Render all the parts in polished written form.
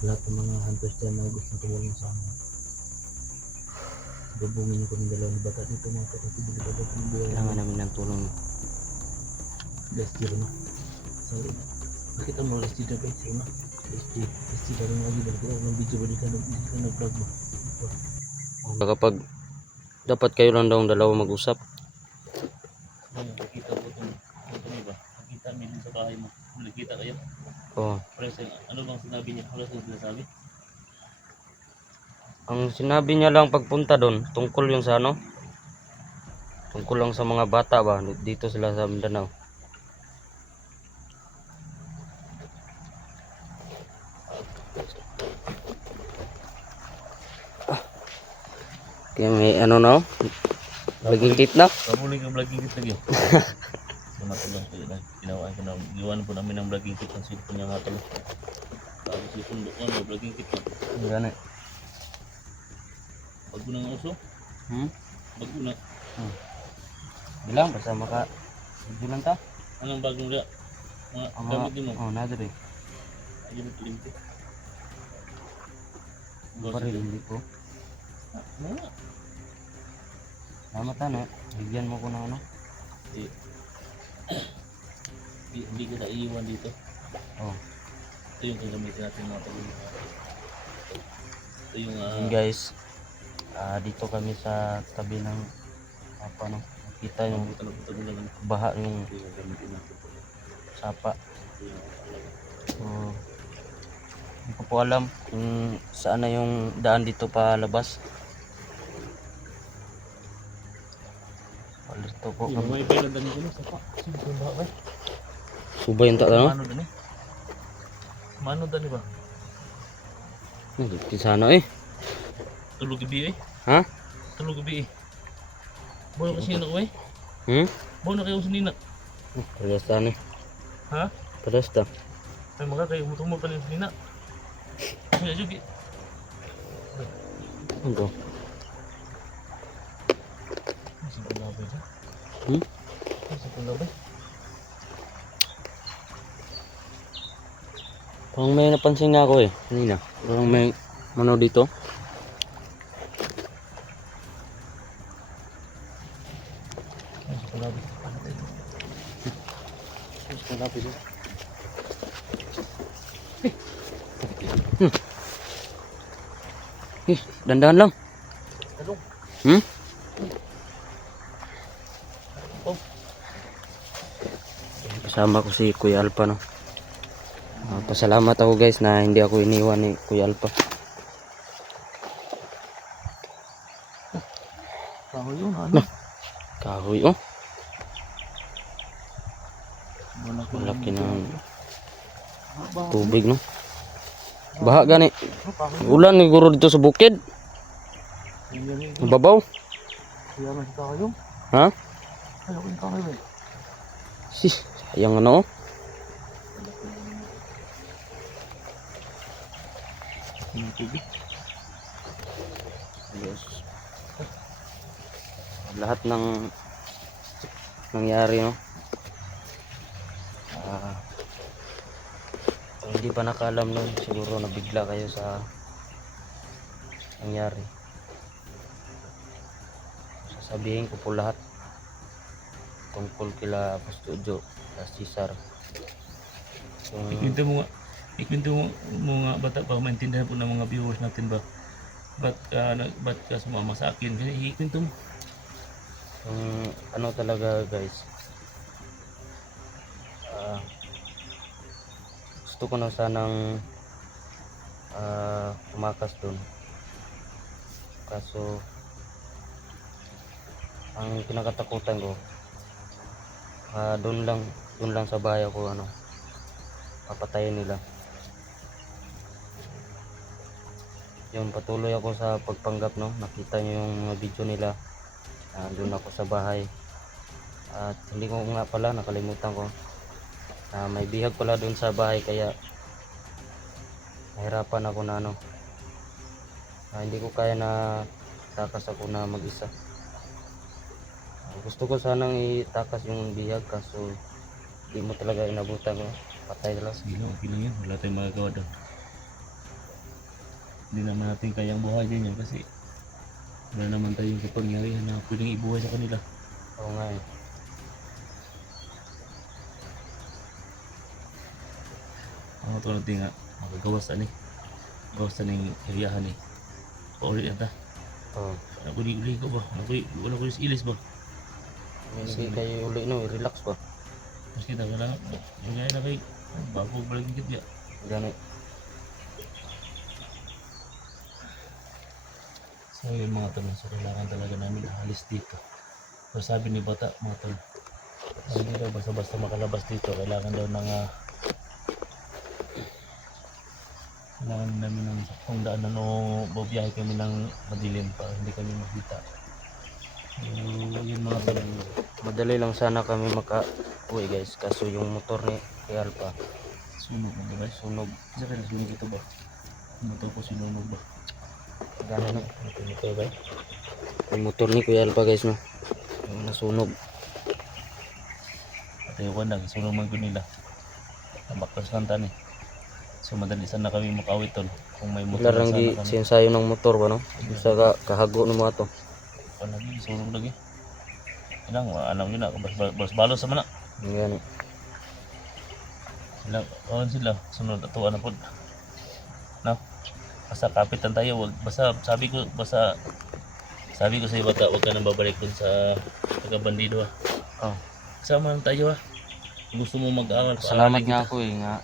lahat ng mga hunters dyan na gustong tumulong sa amin. Bubungin ko ng dalawang bata dito mga to kasi delikado po ng buhay Kailangan namin. namin ng tulong. Last year no. So, nakita mo last year guys, no? Last year lang lagi nakita ng video ba di ka nag-vlog mo. Kapag dapat kayo lang daw ang dalawa mag-usap. Ngayon, nakita ko itong ba? Nakita niyo sa bahay mo. Nakita kayo? Oh, Present, ano bang sinabi niya? Wala siyang sinasabi? ang sinabi niya lang pagpunta doon, tungkol yung sa ano? Tungkol lang sa mga bata ba dito sila sa Mindanao. Kaya may ano na, laging kit na. Pamuli ka vlogging kit lagi. Matulong ko yun. Ginawa ko na, giwan po namin ng vlogging kit ng cellphone niya matulong. Tapos cellphone doon, may vlogging kit na. Yan eh. Bago na nga uso? Bago na. Bilang basta maka bilang ta. Anong bagong liya? Mga Ang gamit din mo? oh, nadiri. Ayun ito linti. Baril hindi ko. Ano nga? Namatan eh. Bigyan mo ko ng ano. Hindi ko na iiwan dito. Oh. Ito yung gagamitin natin mga pagulong. Ito yung Yun guys. Dito kami sa tabi ng apa no. Kita yung baha yung gagamitin natin. sapa. Ito yung So, hindi ko po alam kung saan na yung daan dito pa labas. Walito po. may pailan din ko sa pa. Sino ba ba? Subay yung tak ano? Mano din eh. Mano din ba? Di sana eh. Tulog gabi eh. Ha? Tulog gabi eh. Bono kasi na ko eh. Bono kayo sa nina. Padas ta ni. Ha? Padas ta. Ay mga kayo mutumo pa rin sa nina. Kaya juga. Ano? Sa kulabay siya. Sa kulabay. Parang may napansin nga ako eh. Kanina. Parang may ano dito. Sa kulabay. Sa kulabay siya. Dandan lang. Talong. Oh. Kasama ko si Kuya Alpa no. Pasalamat ako guys na hindi ako iniwan ni Kuya Alpa. Kahoy yun ano? Kahoy oh. Malaki ng tubig no. Baha gani. Ulan ni guro dito sa bukid. Babaw. Kaya man sa kahoy. Ha? Ano yung kahoy ba? Sis, sayang ano oh. Yung tubig. Yes. Lahat ng nangyari no. Kung hindi pa nakaalam nun, siguro nabigla kayo sa nangyari. Sasabihin ko po lahat tungkol kila Pastudio, kila Cesar. Ikwento mo nga bata pa maintindihan po ng mga viewers natin ba? Ba't ka sumama sa akin? Kasi ikwento mo. Ano talaga guys, gusto ko na sanang tumakas dun, kaso ang kinakatakutan ko dun lang sa bahay ako ano, papatayin nila. Yung patuloy ako sa pagpanggap no, nakita nyo yung mga video nila, dun ako sa bahay. At hindi ko nga pala nakalimutan ko may bihag pala dun sa bahay, kaya nahirapan ako na ano, hindi ko kaya na takas ako na mag-isa. Gusto ko sanang itakas yung bihag kaso di mo talaga inabutan ko, patay talaga. Sige lang, okay lang yan. Wala tayong magagawa doon. Hindi naman natin kayang buhay din yan kasi wala naman tayong kapangyarihan na pwedeng ibuhay sa kanila. Oo nga eh. Ang ito natin nga, magagawasan eh. Gawasan ng iriyahan eh. Paulit na ta. Oo. Uli ko ba? Wala ko yung ilis ba? Sige kayo uli no, relax ba? Mas kita ka lang. Yung gaya na kay bago balik dikit ya. Gani. So yun mga tol, so kailangan talaga namin ahalis dito. So sabi ni Bata mga tol, hindi daw basta-basta makalabas dito. Kailangan daw ng kailangan namin ng saktong daanan o babiyahe kami ng madilim para hindi kami makita. So yun mga tol. Madali lang sana kami maka-uwi guys. Kaso yung motor ni Kuya Alpha Sunog mo ba? sunog. Isa ka sunog ito ba? Motor ko sinunog ba? Gani no. Ito ba? Yung motor ni Kuya Alpha guys no. Yung nasunog. At yung kwan sunog man ko nila. Tambaktas kanta ni. So madali sana kami makawit tol. Kung may motor Larang sana gi kami. sinsayo ng motor ba no. Bisa ka kahago ng mga to. Kwan lagi, sunog lagi. Ilang, alam nyo na, balos sa mana. Gani. Sila, sunod atuan na po. No? Basta kapitan tayo, basta sabi ko sa iyo Bata, wag ka nang babalik dun sa pagkabandido ha. Oh. Kasama lang tayo ha. Gusto mo mag-aaral, Salamat nga ako eh nga.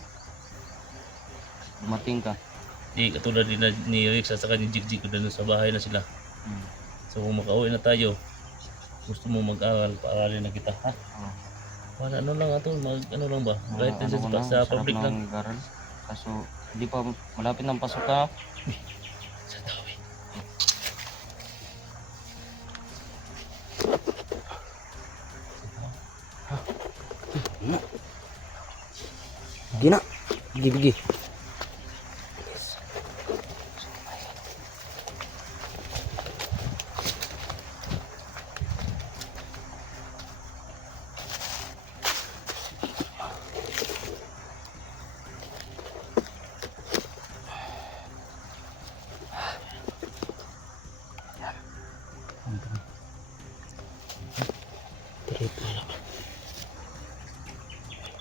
Dumating ka. Di katulad ni Rex at saka ni Jigjig ko dun sa bahay na sila. So kung makauwi na tayo, gusto mo mag-aaral, paaralin na kita ha. Oh. Wala ano lang ato, ano lang ba? Kahit Ano sa public lang. Garal. Kaso hindi pa malapit ng pasok ka. Sa tawi. Gina. Bigi.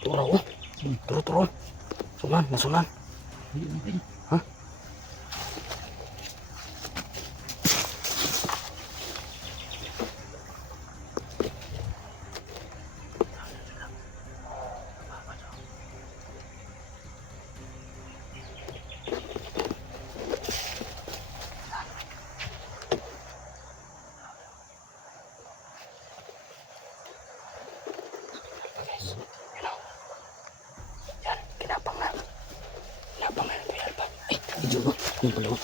Turo. Turo. Nasunan. Hah? Kinapang na Kuya Alpha. Ay, video mo. Yung pala ko.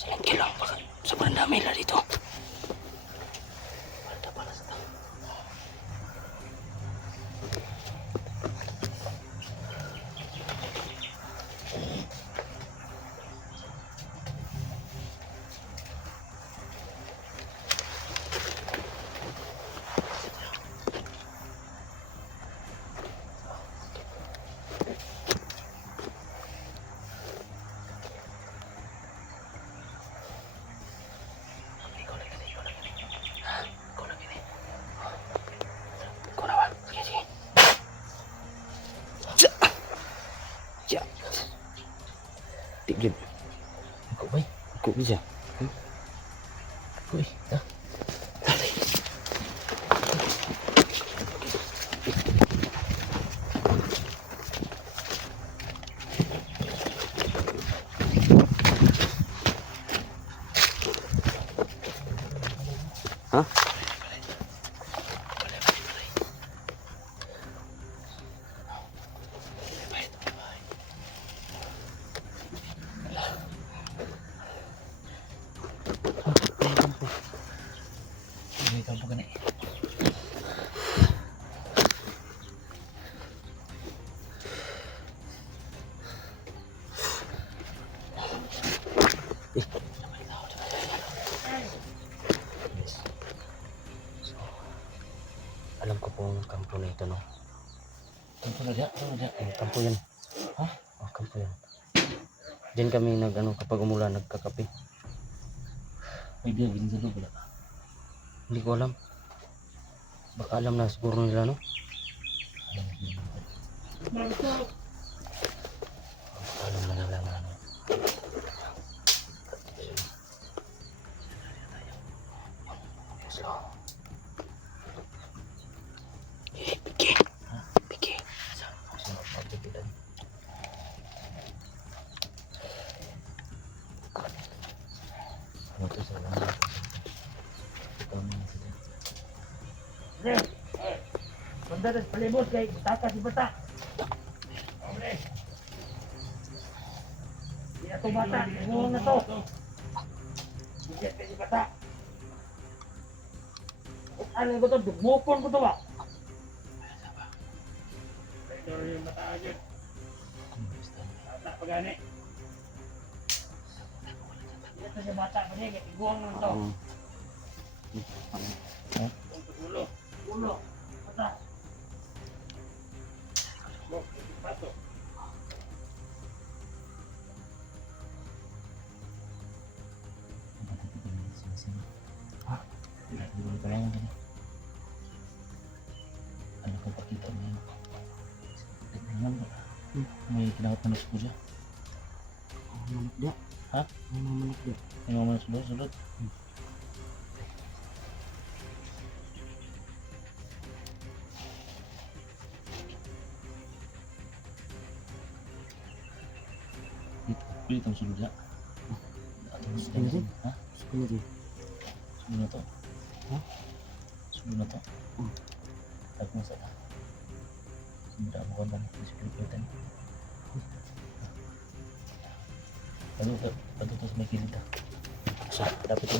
Silent kill lang. Baka sobrang dami nila dito. Tigil. Ako bay. Kok bisa. Uy, dah. Ha? Hindi ka po gani. Alam ko po ang kampo na ito, no? Kampo na diya. Kampo yan. Ha? Oh, kampo yan. Diyan kami kapag umulan, nagkakape. May biya din sa loob wala. Hindi ko alam. Baka alam na siguro nila, no? Alam na nila na, ano. Slow. Piki. Piki. Ano to sa lang? Ito mga sila. Banda dan palibot kay bata si bata. Hombre. Dia tu bata, ngomong na to. Bigyan kay bata. Ano ko to, dumupon ko to ba? Ito yung bata agad. Bata pagani. Ito si bata pa niya, iguang lang to. Ulo, ulo, bata. Pato. Hindi ko lang gani. Ano ko pakita mo yan? May kinakot na ko siya. Manak dia. Ha? Manak dia. May mga manas sulod. Pilit ang sulod siya. Sulod? Ha? Sulod. Sulod na to. Ha? Sulod na to. Ako mo sana. Sumira mo ka ba? Sipilipitan. Paduto sa may kilid ha. Dapat ito.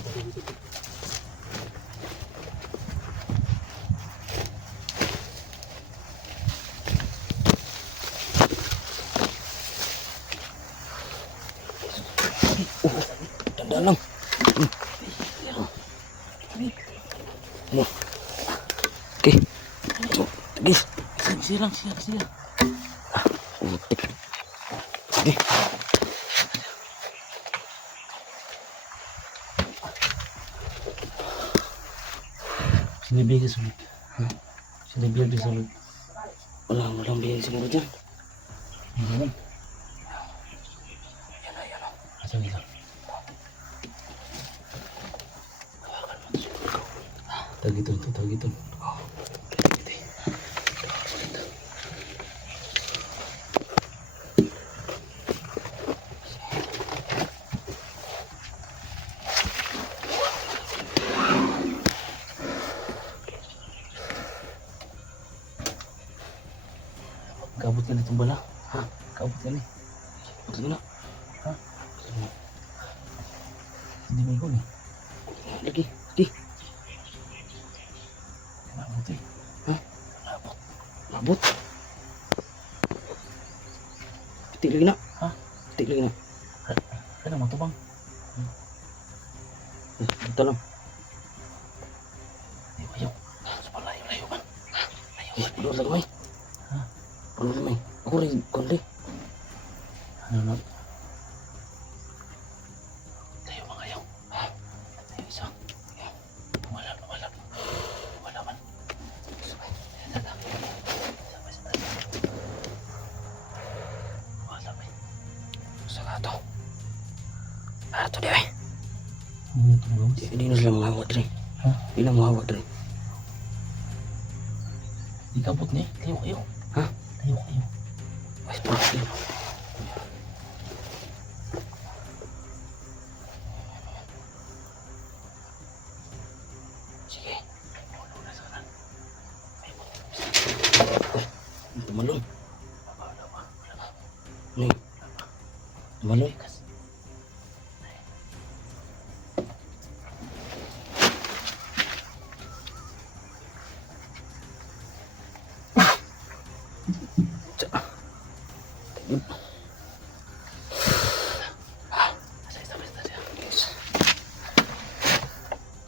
Tanda lang. Ano? Okay. Tagis. Silang. Utik. Sige. Sinibigay sulod. Sinibigay sulod. Walang biyay siguro dyan. Ano? Yan o. Asan ito? Tagiton. Kabut ka nitong bala. Ha? Kabut ka ni. Pagod na. Ha? Hindi may huli. Lagi. Kabut eh. Ha? Mabot. Pitik lagi na. Ha? Pitik lagi na. Kaya naman ito bang? Dito lang. Ayaw. Sa palayo man. Pulot lang may. Ha? Pulot lang may. Ako rin kundi. Ano na? Tayo mga ayaw. Ha? Tayo isa. Wala man. Sabay. Wala man. Saka to. Ato di ay. Ano ito bang? Hindi na sila mahawag rin. Ha? Hindi na mahawag rin. Di kabut ni. Tayo kayo. Ha? Tayo kayo. Ay, pulot lang. Sige. Tumalon. Ni. Tumalon.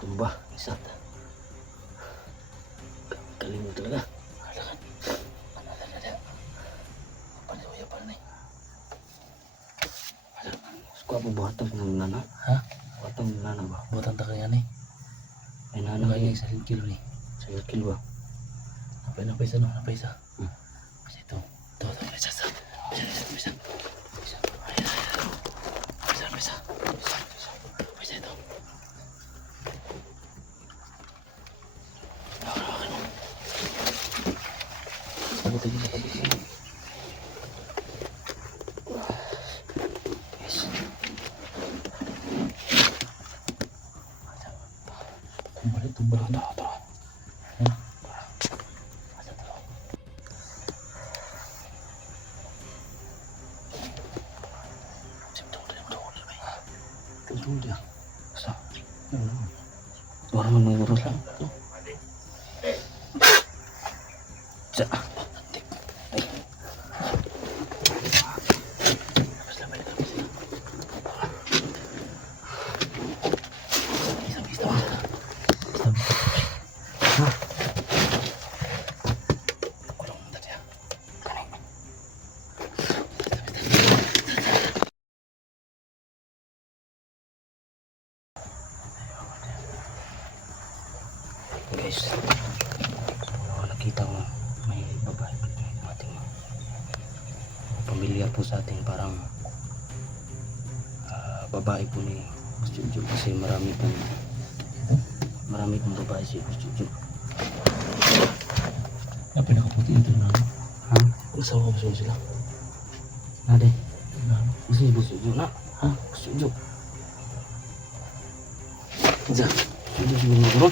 Tumba, isa. Galing mo talaga. Halakan. Paniwaya pa na eh. Suka mo buhatan ko ng nana. Ha? Buhatan ng nana ba? Butan ta kaya ni. Ay nana Kaya kayo. sa kilo ni. Sa kil ba? Napay sa no, napay sa. Hmm. Kasi ito. Ito, napay sa. Napay sa. Ito. Sabi tayo sa kabila. Yes. Tumbalik. Ito. Tunggu dia. Sa. Orang menurut lang. Sa. Guys, nakita ko may babae ating pamilyar po sa ating parang babae po ni Boss Jojo kasi marami pong babae si Boss Jojo. Yung pinakaputi ito na. Ha? Nasawa ko ba sila? Nade? Ano? Kasi si Boss Jojo na. Ha? Boss Jojo. Diyan. Jojo siguro na bro.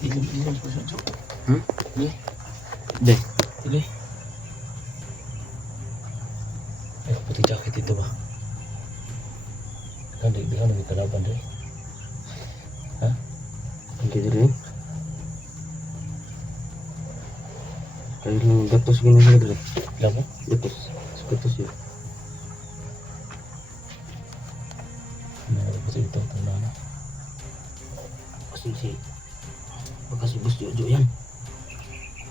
Ilan po siya, Joe? Hmm? Sige. De. Sige. May kaputi jacket ito ba? Di ka nang kalaban rin. Ha? Hindi rin. Kayo lang gatos gini sa rin. Alam mo? Gatos. Gatos yun. Ano kaputi ito? Ito na ano? Kasi si baka si Boss Jojo yan.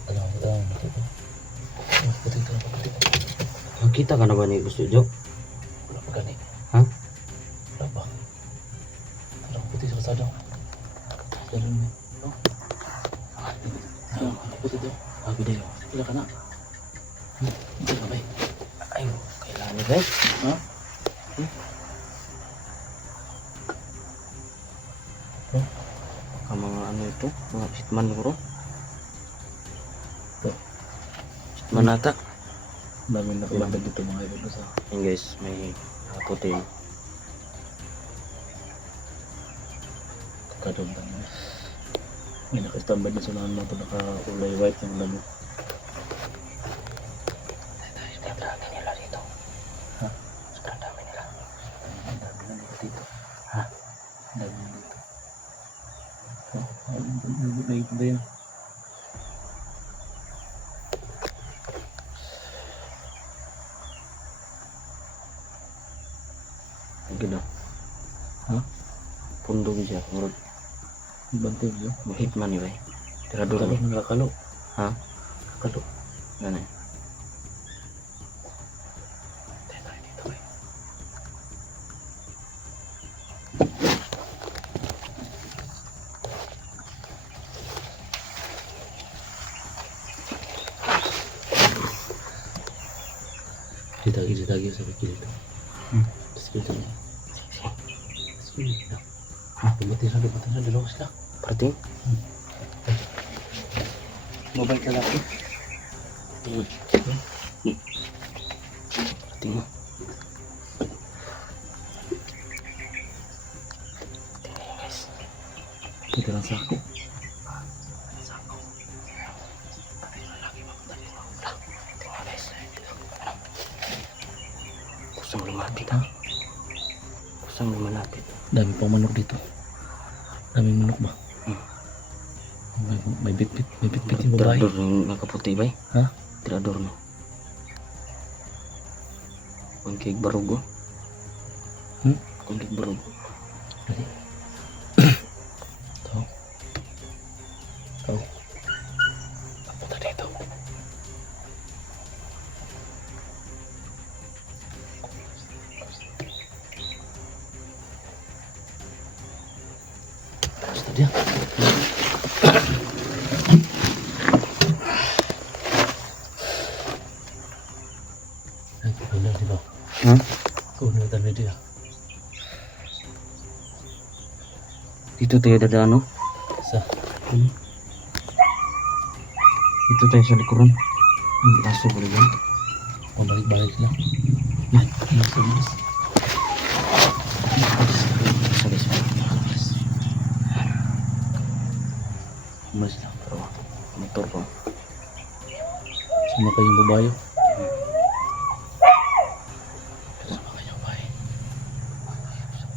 Ano ito? Kaputi ito. Kaputi. Nakita ka na ba ni Boss Jojo? Wala pa gani. Ha? Wala pa. Ano kaputi sa kasada? Ganun mo. No? Ano kaputi ito? Sabi dayo. Wala ka na. Hindi ka ba? Ay, kailangan ni guys. Ha? Ang mga ano ito, mga hitman bro. Ito. Hitman ata. Dami na kailangan dito mga ibig sa Yan guys, may puti. kakadong tanong. May nakastambay na sa nahan mo ito naka-ulay white yung lamok. Ang dami nila dito. Ha? Ang dami nila. Ang dami na nila dito. Ha? Ang dami na dito. Ang dami na yan. Gila. Ha? Pundong siya. Murag Bantay yun. mo hitman ni bay. Tirador Kakalo, ni. nakakalo. Ha? Kakalo. Ganun. Ditagi sa kaki dito. Skill dito. Skill dito. Pumatay sa dalawa sila. Parating? Mabait ka laki. Parating mo. Tingnan guys. Kita lang sa ako. pang manok dito. Daming manok ba? May bitbit yung babae. Tirador yung nakaputi ba? Ha? Tirador no. Kungkig barugo. Kungkig barugo. Dali. Ito. Ito. Punta dito. Basta dia. Ay, kulang di ba? Kulang tayo dia. Dito tayo dadaan no. Sa Dito tayo sa likuran. Ang aso ba rin? pabalik-balik lang. Yan, yan sa bilis. Salis pa. Umalis lang. Pero motor ko. Sumakay yung babayo. Sumakay yung babae.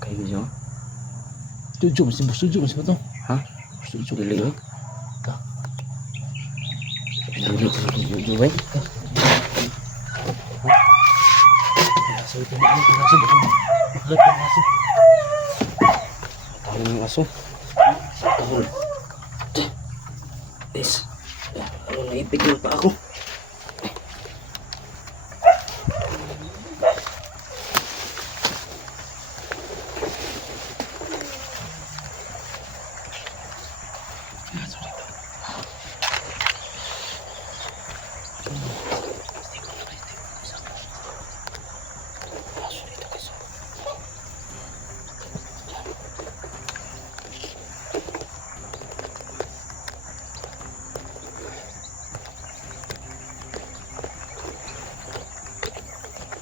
Kayo nyo. Sujo, masih ba ito? Ha? Sujo. Dili ba? Ito. Dili ba? Aso ito. Aso ito. Mahalat yung aso. Tawag yung aso. Tawag. Des. Ano naipigil pa ako?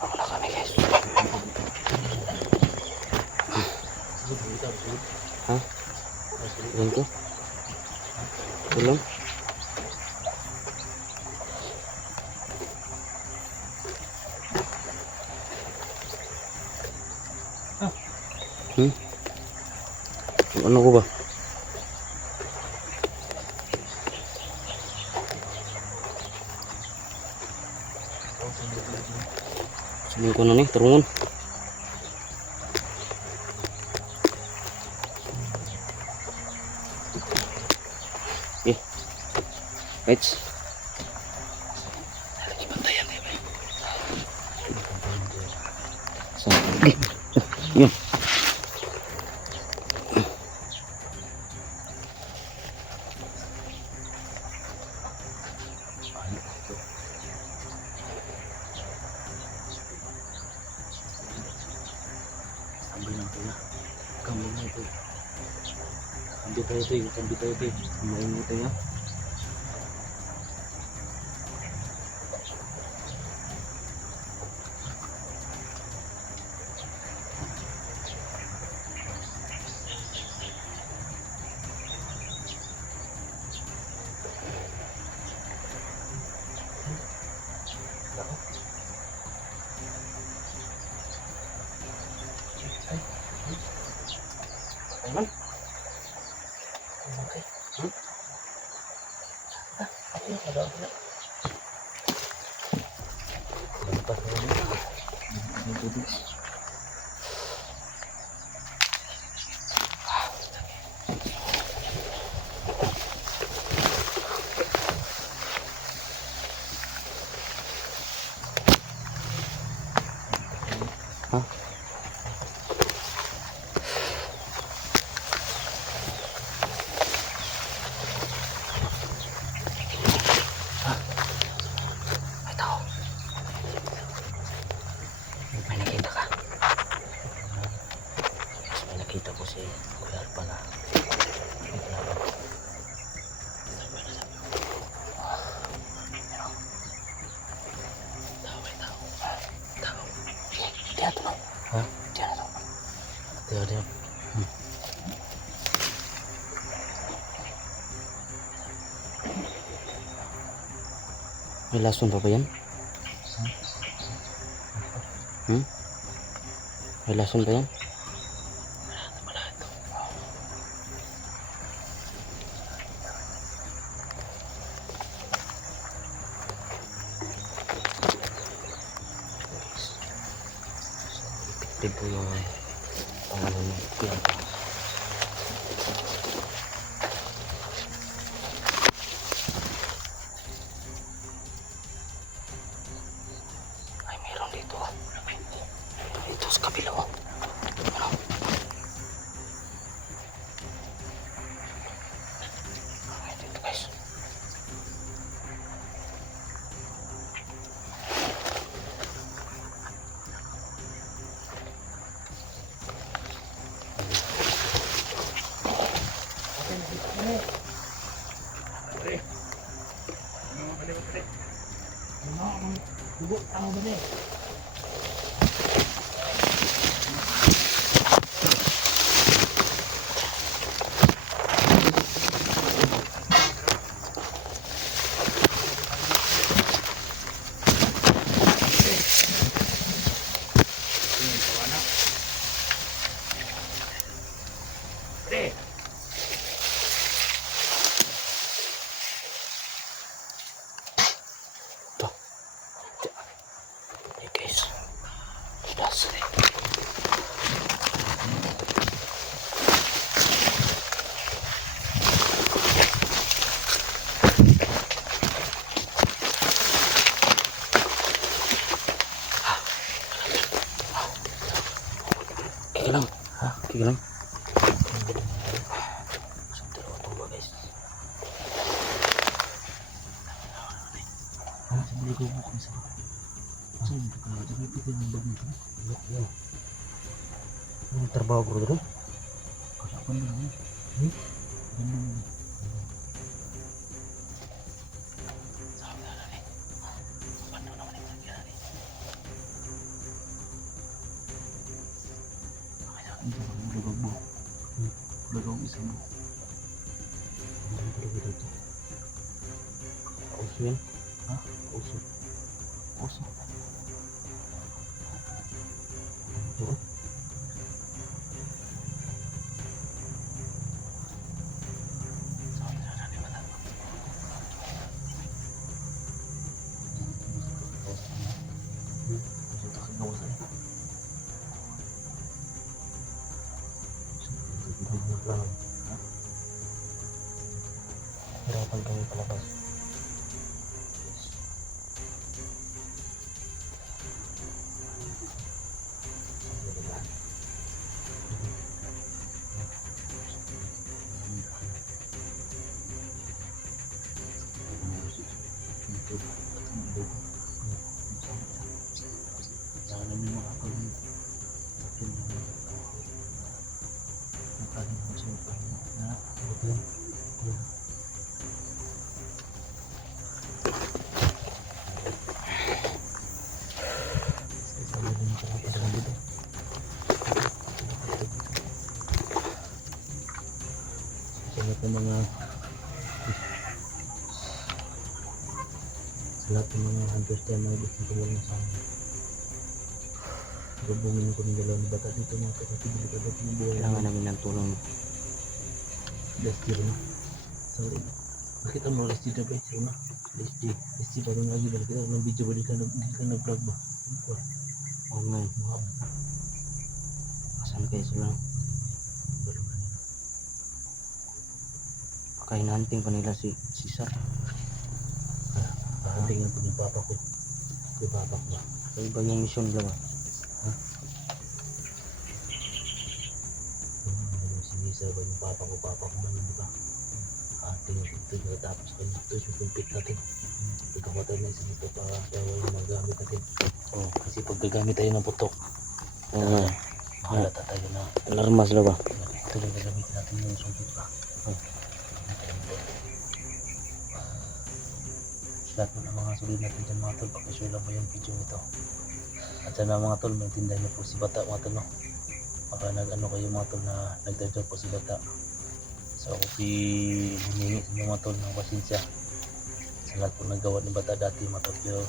Wala kami guys. Ha? Yan ko? Tulong? Ano ko ba? Sabihin ko na nih, turungan. Right. Ibantayan kayo ba? So, yun. Kambi lang ito. Kambi lang ito. Kambi tayo ito. Kambi tayo ito. Kumain mo tayo. Ayman. Okay. Lampas na yun. Ha? May tao. May nakita ka. Yes, may nakita ko si Kuya Alpa na. Diyan ito. Ha? Diyan ito. Diyan. May lason pa ba yan? May lason pa yan? Wala. subscribe po yung pangalan mo. Yan. Ay, meron dito. Meron dito sa kabila mo. Ano? Ay, dito guys. Hey guys. Das. Kaya lang. Ha? Kaya lang. Dalawa tumba guys. Sabi ko bukan sa saan ka sabi ko ng bag nito. Ano trabaho ko dito? Kasapan lang eh. Ganun. Sabi na lang eh. Paano naman yung nagyan eh. Kaya hindi ko mulagag mo. Mulagag isang mo. Ano talaga dito? Uso yan? Ha? Uso. Oso. Oo. Sabi na lang eh. Mata. Gusto ka gawasan eh. Hirapan kami palabas. Sana namin makakawin. Makalim ko sa pahinga na. Sa lahat ng mga hunters dyan na gusto tumulong sa amin. Gabungin ko ng dalawang bata dito mga kapatid. Delikado po ng buhay. Kailangan namin ng tulong. Last year na. Sorry. Nakita mo last year na ba? Sino na? Last year. Last year parang lagi ba? Nakita ko ng video ba? Di ka nag-vlog ba? Oo nga eh. Wow. Asan kayo sila? Baka hinahunting pa nila si Cesar. Pahantingin po ng papa ko. Yung papa ko ba? Ay ba yung mission nila ba? Sinisa ba yung papa ko man, di ba? Tingin ito natapos kanya. Ito yung kumpit natin. Pagkamatay na isang ito para kaya yung magamit natin. Oo. Kasi pag gagamit tayo ng putok, Oo nga. mahalata tayo na Alarma sila ba? ito yung gagamitin natin yung sumpit pa. Lahat mo ng mga sulit natin dyan mga tol, pakisure lang mo yung video nito. At sana mga tol, maintindihan niyo po si Bata mga tol, no? Baka nag-ano kayo mga tol na nagdadyo po si Bata. So ako humingi sa inyo mga tol ng pasensya sa lahat po nagawa ni Bata dati mga tol. Pero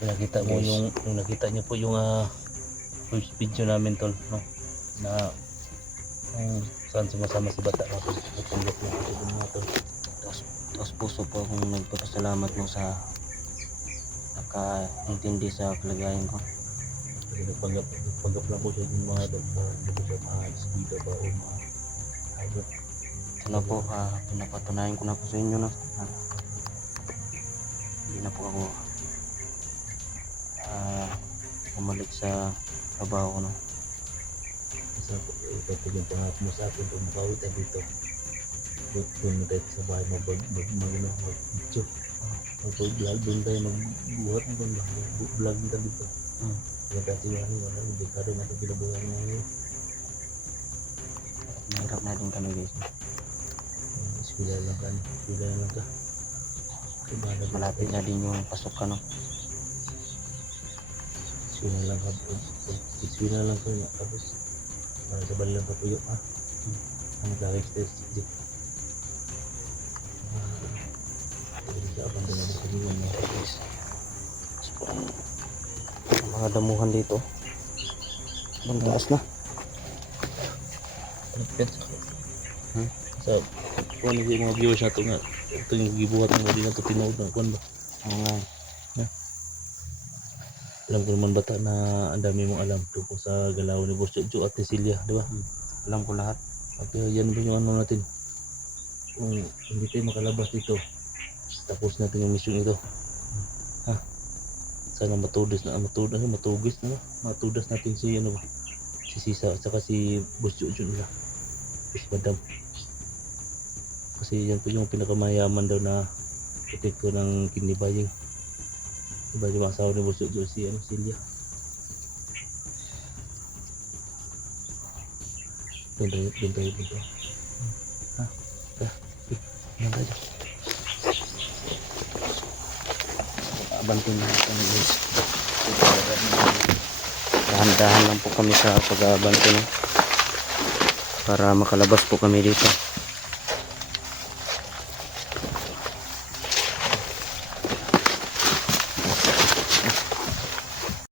yung nakita mo Yes. yung nakita niyo po yung first video namin tol, no? Na kung saan sumasama si Bata mga tol. Natanggap yung video mga tol. Tapos puso po akong nagpapasalamat mo sa nakaintindi sa kalagayan ko. Nagpanggap lang po siya yung mga tol kung hindi ko siya ma-speeda ba o ma-hybrid. Ito na po, pinapatunayan ko na po sa inyo na hindi na po ako bumalik sa trabaho no. Isa po, ito po yung pangako mo sa akin kung makawit na dito. Doon na tayo sa bahay mag-video. Mag-vlog doon tayo mag-buhat mo doon ba? Vlog din tayo dito. Kaya dati yung ano, hindi ka rin natin pinabuhan mo ngayon. Mahirap na din kami guys. Eskwela lang ka. Malapit na din yung pasok no. Eskwela lang ka. Tapos, sa bali lang kapuyo ha. Ang mag-exercise dito. Hindi ka abang din naman sa liwan mo. Ang mga damuhan dito. Ang taas na. Sa kung ano yung mga viewers nato nga ito yung gibuhat ng mga na ito tinood na kuwan ba Oo nga. alam ko naman bata na ang dami mong alam tungkol sa galaw ni Boss Jojo at Cecilia di ba Alam ko lahat. at yan ba yung ano natin kung hindi tayo makalabas dito tapos natin yung mission ito ha sana matudas natin si ano ba si Sisa at saka si Boss Jojo nila si Madam kasi yan po yung pinakamayaman daw na protekto ng Kinibaying. Diba yung asawa ni Boss Jojo si Celia. Doon tayo. Ha? Yan tayo. Abantin na kami guys. Dahan-dahan lang po kami sa pag-abantin no? Para makalabas po kami dito.